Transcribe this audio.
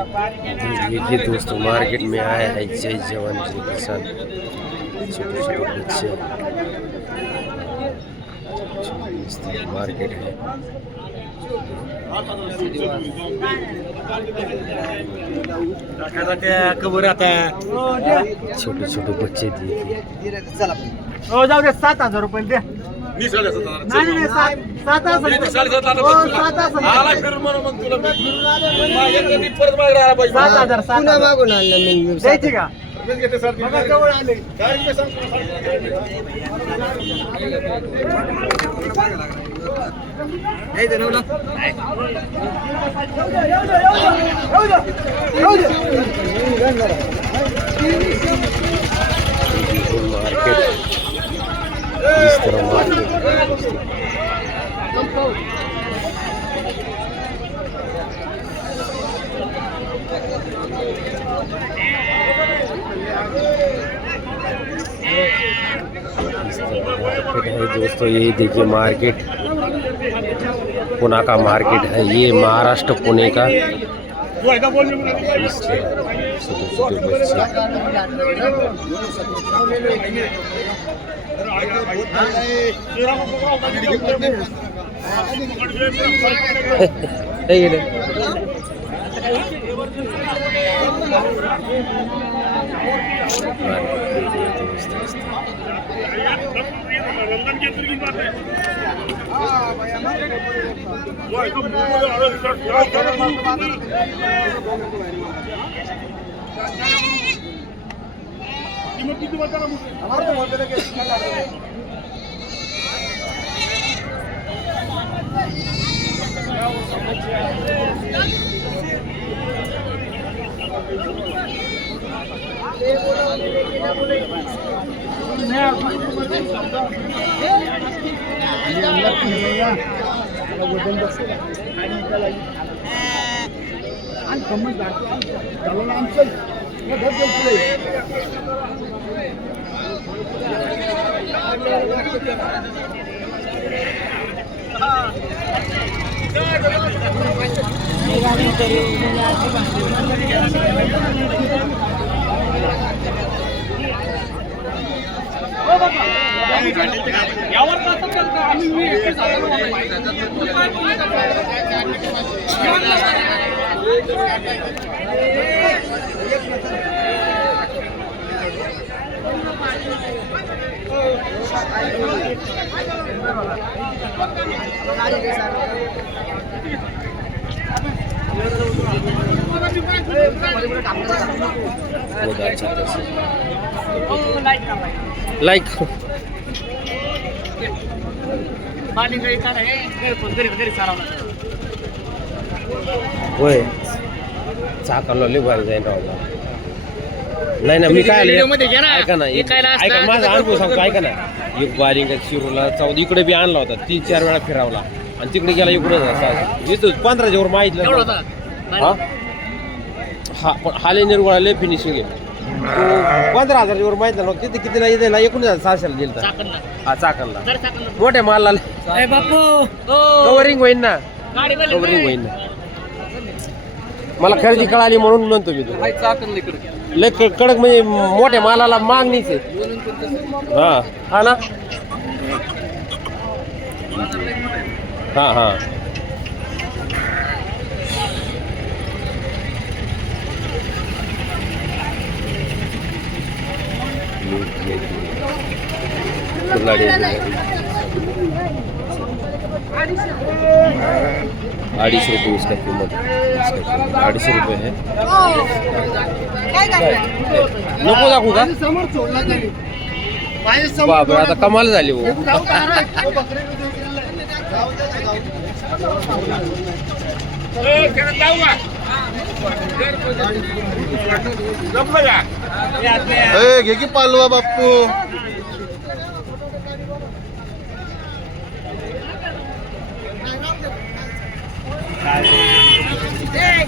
देखिए दोस्तों मार्केट में आया है जय जवान जय किसान। छोटे छोटे बच्चे मार्केट है। छोटे छोटे बच्चे देखिए। जाऊ दे 7,000 रुपये द्या. नाही 7,000 मागून आणलं द्यायची का जवळ आले. मार्केट इस तरह मार्केट है दोस्तों। ये देखिए मार्केट पुणे का मार्केट है। ये महाराष्ट्र पुणे का। छोटे छोटे बच्चे लाइक होय चाकरला लय भारी जाईन राव. नाही ना मी काय ऐका ना ऐका माझा अनुभव सांगतो. ऐका ना एक बालिंगा शिरूला 14 इकडे बी आणला होता. 3-4 वेळा फिरावला आणि तिकडे गेला इकडे 15च्या वर माहितलं हा हा पण हाले निर्गुळा लय फिनिशिंग आहे. 15,000च्या वर माहित नाही तिथे किती नाही दिला 19,600 दिलं हा चाकणला. मोठ्या मालला कवरिंग होईन ना कवरिंग होईन ना. मला खरेदी कळाली म्हणून म्हणतो मी तुला लय कडक म्हणजे मोठ्या मालाला मागणीच आहे. हा हा ना हा हा ₹250 उसका कीमत 250 है. नको दाखवू का बाबा आता कमाल झाली हो. घे की पालवा बाप्पू. Hey!